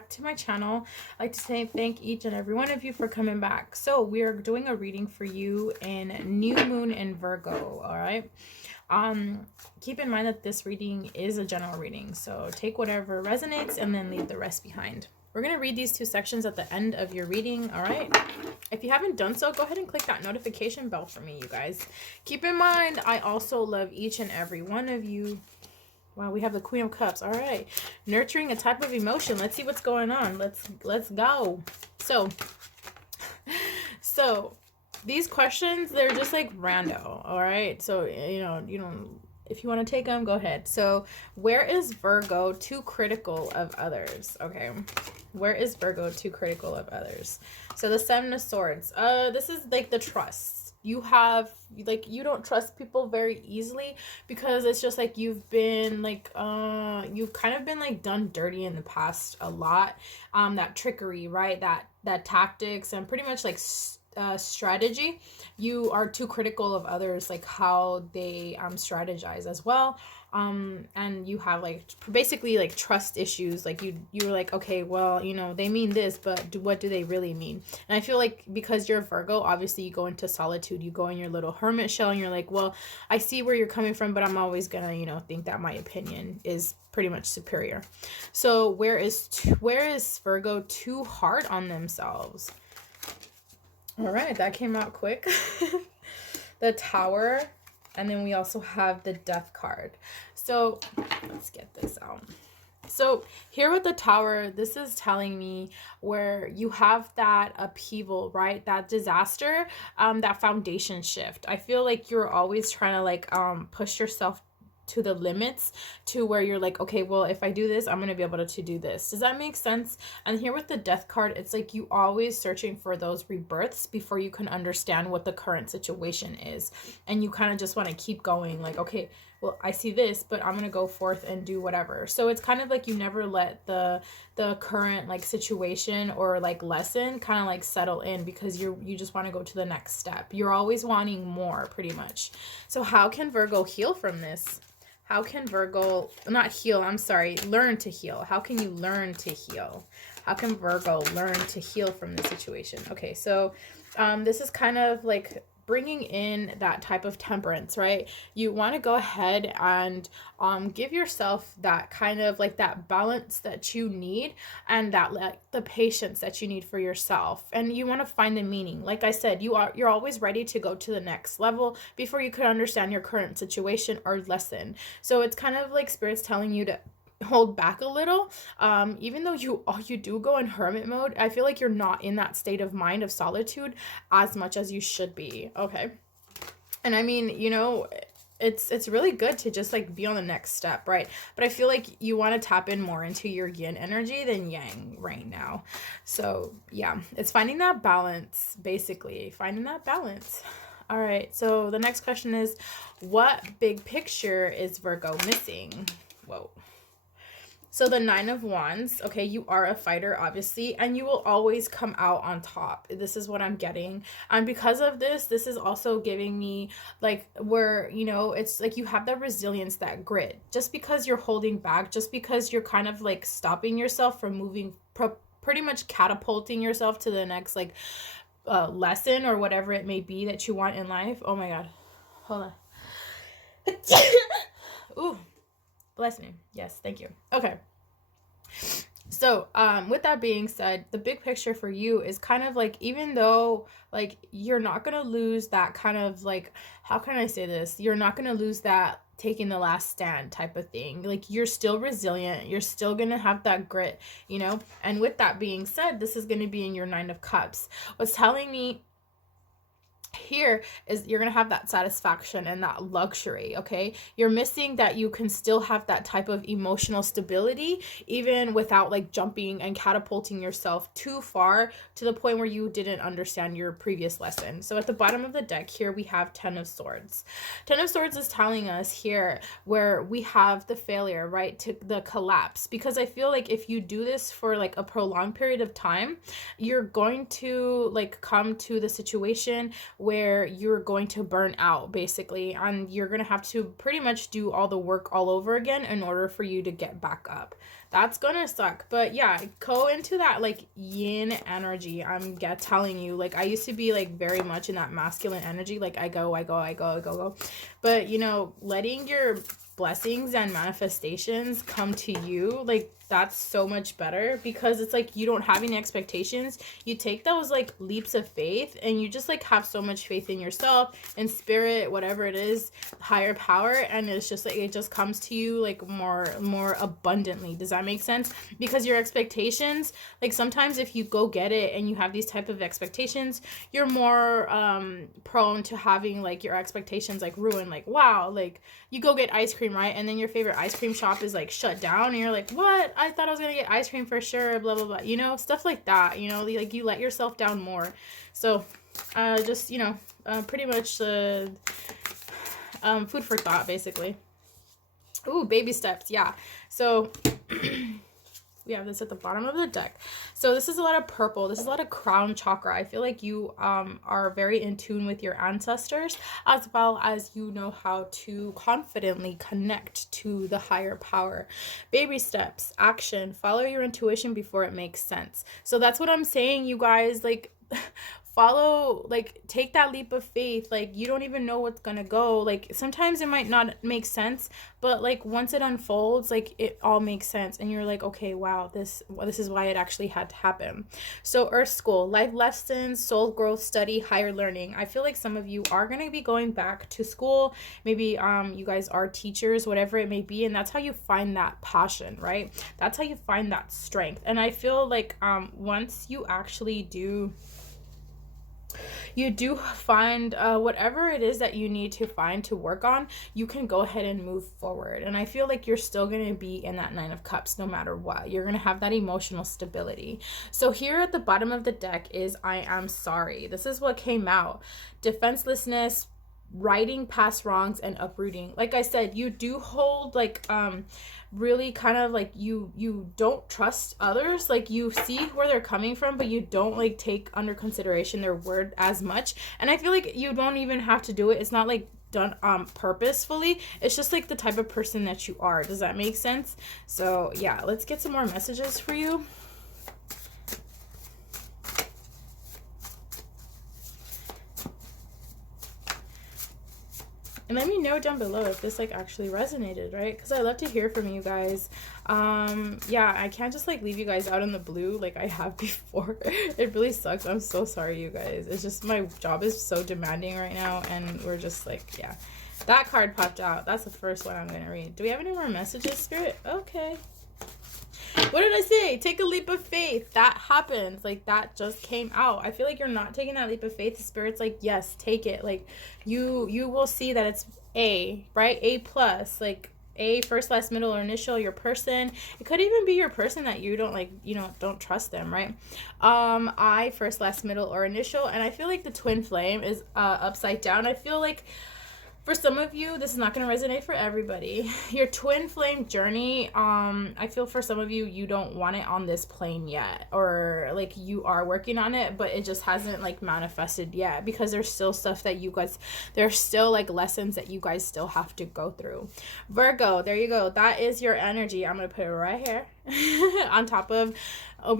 back to my channel. I'd like to say thank each and every one of you for coming back. So we are doing a reading for you in New Moon in Virgo, all right? Keep in mind that this reading is a general reading, so take whatever resonates and then leave the rest behind. We're going to read these two sections at the end of your reading, all right? If you haven't done so, go ahead and click that notification bell for me, you guys. Keep in mind, I also love each and every one of you. Wow, we have the Queen of Cups. All right. Nurturing a type of emotion. Let's see what's going on. Let's go. So these questions, they're just like rando, all right? So, you know, if you want to take them, go ahead. So, where is Virgo too critical of others? Okay. Where is Virgo too critical of others? So, the Seven of Swords. This is like the trust. You have, like, you don't trust people very easily because it's just like you've been like you've kind of been like done dirty in the past a lot. That trickery, right? That tactics and pretty much like strategy. You are too critical of others, like how they strategize as well. And you have like basically like trust issues. Like you're like, okay, well, you know, they mean this, but what do they really mean? And I feel like because you're Virgo, obviously you go into solitude, you go in your little hermit shell, and you're like, well, I see where you're coming from, but I'm always gonna, you know, think that my opinion is pretty much superior. So where is Virgo too hard on themselves? All right, that came out quick. The Tower, and then we also have the Death card. So let's get this out. So here with the Tower, this is telling me where you have that upheaval, right? That disaster, that foundation shift. I feel like you're always trying to like push yourself to the limits to where you're like, okay, well, if I do this, I'm going to be able to do this. Does that make sense? And here with the Death card, it's like you always searching for those rebirths before you can understand what the current situation is. And you kind of just want to keep going like, okay, well, I see this, but I'm going to go forth and do whatever. So it's kind of like you never let the current like situation or like lesson kind of like settle in because you just want to go to the next step. You're always wanting more pretty much. So how can Virgo heal from this? How can Virgo, not heal, I'm sorry, learn to heal? How can you learn to heal? How can Virgo learn to heal from the situation? Okay, so this is kind of like bringing in that type of temperance, right? You want to go ahead and give yourself that kind of like that balance that you need and that like the patience that you need for yourself. And you want to find the meaning. Like I said, you're always ready to go to the next level before you could understand your current situation or lesson. So it's kind of like Spirit's telling you to hold back a little. Even though you do go in hermit mode, I feel like you're not in that state of mind of solitude as much as you should be. Okay. And I mean, you know, it's really good to just like be on the next step, right? But I feel like you want to tap in more into your yin energy than yang right now. So yeah, it's finding that balance, basically finding that balance. All right, so the next question is, what big picture is Virgo missing? Whoa. So the Nine of Wands, okay, you are a fighter, obviously, and you will always come out on top. This is what I'm getting. And because of this, this is also giving me, like, where, you know, it's like you have that resilience, that grit. Just because you're holding back, just because you're kind of, like, stopping yourself from moving, pretty much catapulting yourself to the next, like, lesson or whatever it may be that you want in life. Oh, my God. Hold on. Ooh. Bless me. Yes, thank you. Okay. So, with that being said, the big picture for you is kind of like, even though, like, you're not going to lose that kind of, like, how can I say this? You're not going to lose that taking the last stand type of thing. Like, you're still resilient. You're still going to have that grit, you know? And with that being said, this is going to be in your Nine of Cups. What's telling me here is you're gonna have that satisfaction and that luxury. Okay, you're missing that you can still have that type of emotional stability even without like jumping and catapulting yourself too far to the point where you didn't understand your previous lesson. So at the bottom of the deck here we have Ten of Swords. Ten of Swords is telling us here where we have the failure, right, to the collapse, because I feel like if you do this for like a prolonged period of time, you're going to like come to the situation where you're going to burn out, basically, and you're going to have to pretty much do all the work all over again in order for you to get back up. That's gonna suck. But yeah, go into that like yin energy. I'm telling you, like I used to be like very much in that masculine energy, like I go, go. But you know, letting your blessings and manifestations come to you, like that's so much better, because it's like you don't have any expectations. You take those like leaps of faith, and you just like have so much faith in yourself and spirit, whatever it is, higher power, and it's just like it just comes to you like more abundantly. Does that make sense? Because your expectations, like sometimes if you go get it and you have these type of expectations, you're more prone to having like your expectations like ruined. Like, wow, like you go get ice cream, right? And then your favorite ice cream shop is like shut down, and you're like, what? I thought I was gonna get ice cream for sure, blah blah blah. You know, stuff like that. You know, like you let yourself down more. So just, you know, pretty much food for thought, basically. Ooh, baby steps. Yeah. So we have this at the bottom of the deck. So this is a lot of purple. This is a lot of crown chakra. I feel like you are very in tune with your ancestors, as well as you know how to confidently connect to the higher power. Baby steps, action, follow your intuition before it makes sense. So that's what I'm saying, you guys. Like follow, like take that leap of faith. Like you don't even know what's gonna go. Like sometimes it might not make sense, but like once it unfolds, like it all makes sense, and you're like, okay, wow, this is why it actually had to happen. So Earth School, life lessons, soul growth, study, higher learning. I feel like some of you are going to be going back to school. Maybe you guys are teachers, whatever it may be, and that's how you find that passion, right? That's how you find that strength. And I feel like once you actually do find whatever it is that you need to find to work on, you can go ahead and move forward. And I feel like you're still going to be in that Nine of Cups no matter what. You're going to have that emotional stability. So here at the bottom of the deck is I am sorry. This is what came out. Defenselessness, righting past wrongs, and uprooting. Like I said, you do hold like really kind of like you don't trust others. Like you see where they're coming from, but you don't like take under consideration their word as much. And I feel like you don't even have to do it. It's not like done purposefully. It's just like the type of person that you are. Does that make sense? So yeah, let's get some more messages for you. And let me know down below if this like actually resonated, right? Because I love to hear from you guys. Yeah, I can't just like leave you guys out in the blue like I have before. It really sucks. I'm so sorry, you guys. It's just my job is so demanding right now, and we're just like, yeah. That card popped out. That's the first one I'm gonna read. Do we have any more messages, Spirit? Okay. What did I say? Take a leap of faith. That happens. Like that just came out. I feel like you're not taking that leap of faith. The Spirit's like, yes, take it. Like you will see that it's A, right? A plus, like A, first, last, middle, or initial, your person. It could even be your person that you don't like, you know, don't trust them, right? I, first, last, middle, or initial. And I feel like the twin flame is upside down. I feel like for some of you, this is not going to resonate for everybody. Your twin flame journey, I feel for some of you, you don't want it on this plane yet. Or, like, you are working on it, but it just hasn't, like, manifested yet. Because there's still stuff that you guys, there's still, like, lessons that you guys still have to go through. Virgo, there you go. That is your energy. I'm going to put it right here. On top of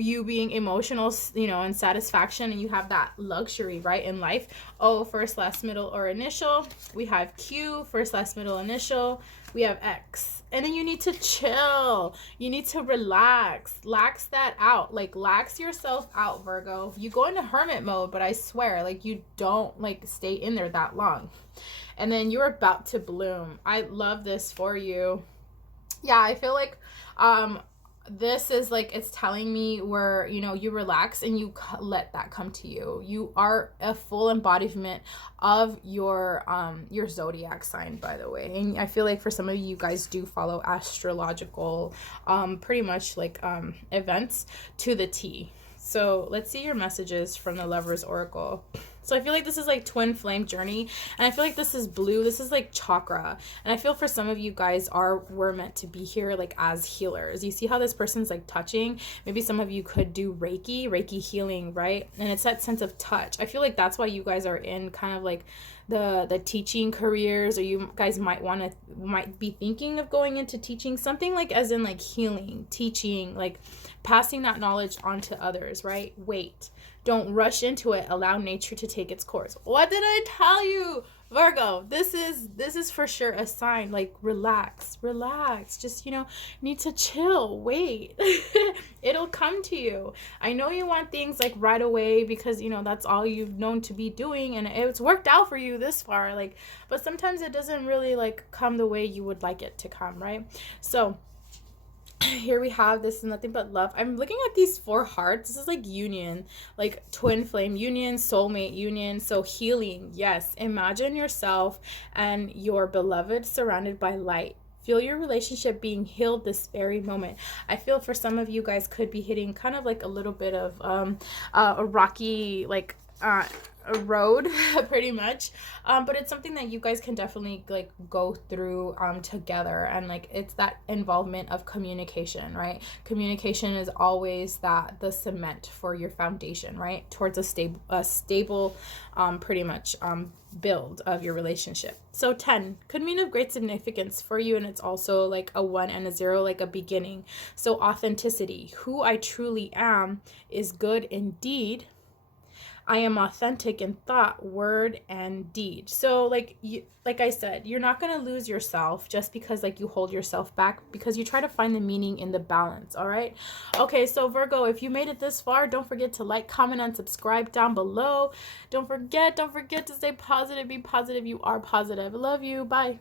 you being emotional, you know, and satisfaction, and you have that luxury, right, in life. O, first, last, middle, or initial. We have Q, first, last, middle, initial. We have X. And then you need to chill. You need to relax. Lax that out. Like, lax yourself out, Virgo. You go into hermit mode, but I swear, like, you don't, like, stay in there that long. And then you're about to bloom. I love this for you. Yeah, I feel like this is like, it's telling me where, you know, you relax and you let that come to you. You are a full embodiment of your zodiac sign, by the way. And I feel like for some of you guys do follow astrological pretty much like events to the T. So let's see your messages from the Lover's Oracle. So I feel like this is like twin flame journey, and I feel like this is blue. This is like chakra, and I feel for some of you guys we're meant to be here like as healers. You see how this person's like touching? Maybe some of you could do Reiki healing, right? And it's that sense of touch. I feel like that's why you guys are in kind of like the teaching careers, or you guys might be thinking of going into teaching, something like as in like healing, teaching, like passing that knowledge on to others, right? Wait, don't rush into it. Allow nature to take its course. What did I tell you, Virgo? This is for sure a sign. Like, relax. Just, need to chill. Wait. It'll come to you. I know you want things like right away because, that's all you've known to be doing, and it's worked out for you this far. Like, but sometimes it doesn't really like come the way you would like it to come, right? So here we have, this is nothing but love. I'm looking at these 4 hearts. This is like union, like twin flame union, soulmate union. So healing, yes. Imagine yourself and your beloved surrounded by light. Feel your relationship being healed this very moment. I feel for some of you guys could be hitting kind of like a little bit of a rocky, like a road pretty much, but it's something that you guys can definitely like go through together, and like it's that involvement of communication, right? Communication is always the cement for your foundation, right, towards a stable pretty much build of your relationship. So 10 could mean of great significance for you, and it's also like a 1 and a 0, like a beginning. So authenticity, who I truly am is good indeed. I am authentic in thought, word, and deed. So like I said, you're not going to lose yourself just because like you hold yourself back, because you try to find the meaning in the balance. All right. Okay. So Virgo, if you made it this far, don't forget to like, comment, and subscribe down below. Don't forget to stay positive. Be positive. You are positive. I love you. Bye.